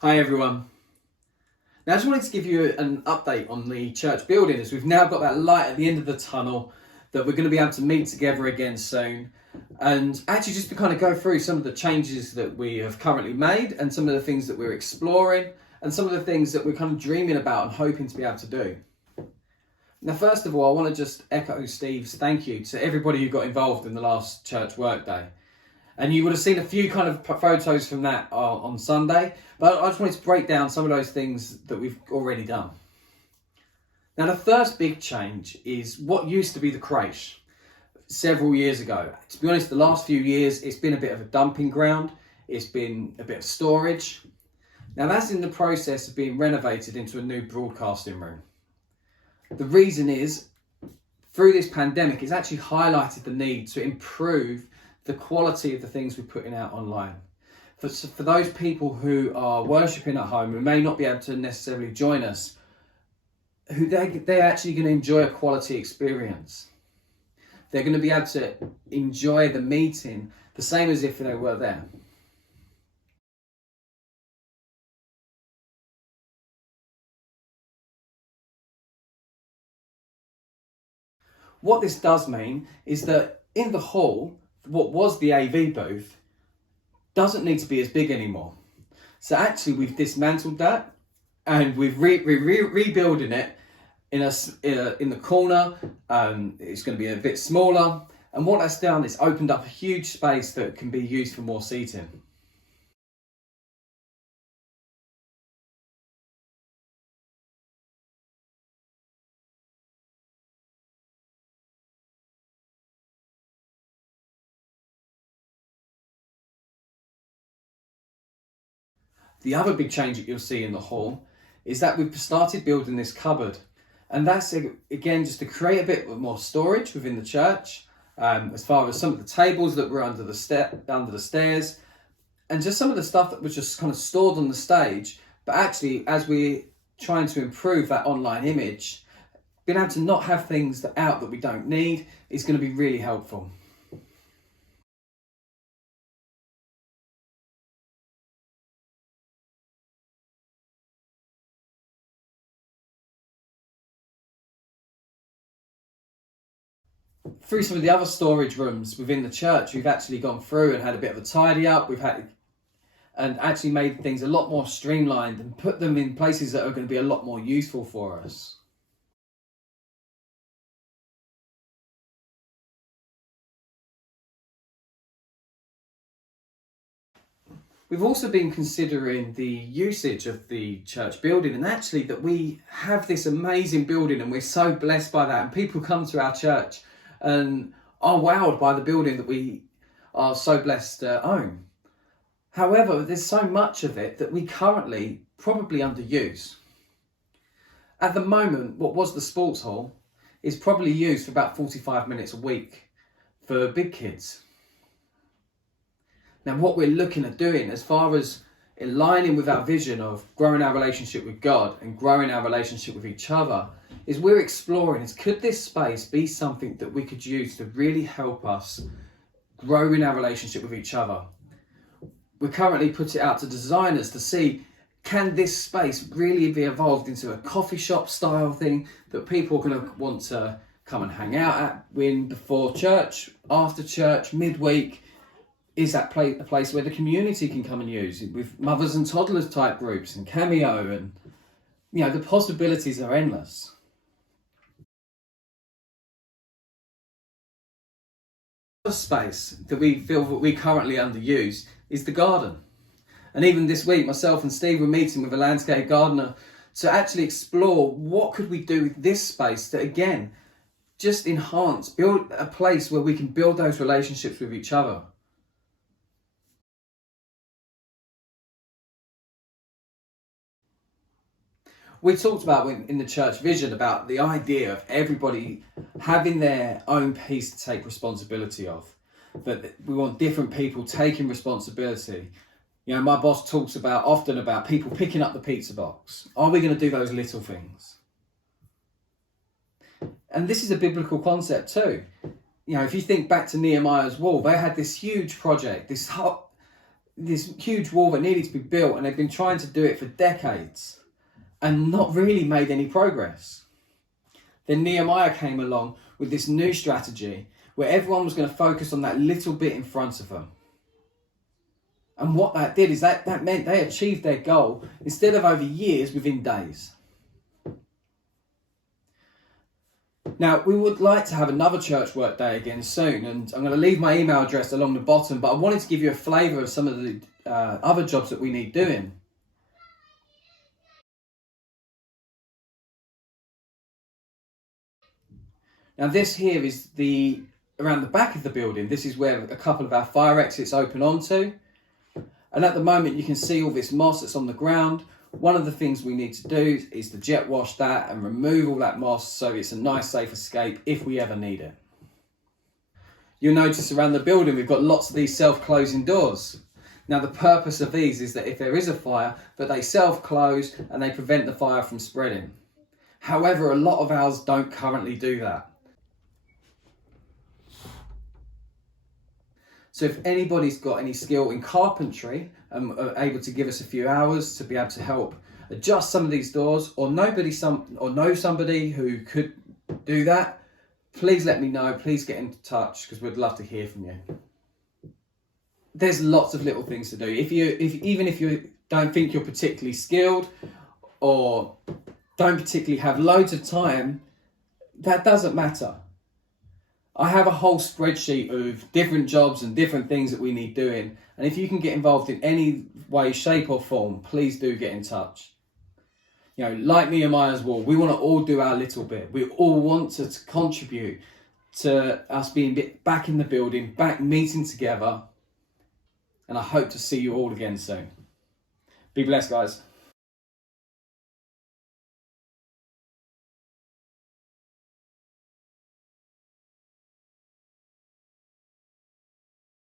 Hi everyone. Now I just wanted to give you an update on the church building, as we've now got that light at the end of the tunnel that we're going to be able to meet together again soon, and actually just to kind of go through some of the changes that we have currently made and some of the things that we're exploring and some of the things that we're kind of dreaming about and hoping to be able to do. Now first of all, I want to just echo Steve's thank you to everybody who got involved in the last church workday. And you would have seen a few kind of photos from that on Sunday, but I just wanted to break down some of those things that we've already done. Now, the first big change is what used to be the creche several years ago. To be honest, the last few years, it's been a bit of a dumping ground. It's been a bit of storage. Now, that's in the process of being renovated into a new broadcasting room. The reason is, through this pandemic, it's actually highlighted the need to improve the quality of the things we're putting out online. For those people who are worshipping at home, who may not be able to necessarily join us, they're actually going to enjoy a quality experience. They're going to be able to enjoy the meeting the same as if they were there. What this does mean is that in the hall, what was the AV booth doesn't need to be as big anymore. So actually we've dismantled that and we're rebuilding it in the corner. It's going to be a bit smaller, and what that's done is opened up a huge space that can be used for more seating. The other big change that you'll see in the hall is that we've started building this cupboard, and that's again just to create a bit more storage within the church, as far as some of the tables that were under the stairs, and just some of the stuff that was just kind of stored on the stage. But actually, as we're trying to improve that online image, being able to not have things out that we don't need is going to be really helpful. Through some of the other storage rooms within the church, we've actually gone through and had a bit of a tidy up. We've had and actually made things a lot more streamlined and put them in places that are going to be a lot more useful for us. We've also been considering the usage of the church building, and actually that we have this amazing building and we're so blessed by that, and people come to our church and are wowed by the building that we are so blessed to own. However, there's so much of it that we currently probably underuse. At the moment, what was the sports hall is probably used for about 45 minutes a week for big kids. Now, what we're looking at doing, as far as aligning with our vision of growing our relationship with God and growing our relationship with each other, is we're exploring is, could this space be something that we could use to really help us grow in our relationship with each other? We're currently putting it out to designers to see, can this space really be evolved into a coffee shop style thing that people are going to want to come and hang out at before church, after church, midweek? Is that a place where the community can come and use it with mothers and toddlers type groups and Cameo, and the possibilities are endless. The space that we feel that we currently underuse is the garden. And even this week, myself and Steve were meeting with a landscape gardener to actually explore what could we do with this space to, again, just build a place where we can build those relationships with each other. We talked about in the church vision about the idea of everybody having their own piece to take responsibility of. That we want different people taking responsibility. My boss talks often about people picking up the pizza box. Are we going to do those little things? And this is a biblical concept too. If you think back to Nehemiah's wall, they had this huge project, this huge wall that needed to be built, and they've been trying to do it for decades and not really made any progress. Then Nehemiah came along with this new strategy where everyone was going to focus on that little bit in front of them. And what that did is that meant they achieved their goal instead of over years, within days. Now, we would like to have another church work day again soon, and I'm going to leave my email address along the bottom, but I wanted to give you a flavour of some of the other jobs that we need doing. Now, this here is around the back of the building. This is where a couple of our fire exits open onto. And at the moment, you can see all this moss that's on the ground. One of the things we need to do is to jet wash that and remove all that moss so it's a nice, safe escape if we ever need it. You'll notice around the building, we've got lots of these self-closing doors. Now, the purpose of these is that if there is a fire, that they self-close and they prevent the fire from spreading. However, a lot of ours don't currently do that. So if anybody's got any skill in carpentry and are able to give us a few hours to be able to help adjust some of these doors, or know somebody who could do that, please let me know. Please get in touch, because we'd love to hear from you. There's lots of little things to do. Even if you don't think you're particularly skilled or don't particularly have loads of time, that doesn't matter. I have a whole spreadsheet of different jobs and different things that we need doing. And if you can get involved in any way, shape or form, please do get in touch. You know, like Nehemiah's wall, we want to all do our little bit. We all want to contribute to us being back in the building, back meeting together. And I hope to see you all again soon. Be blessed, guys.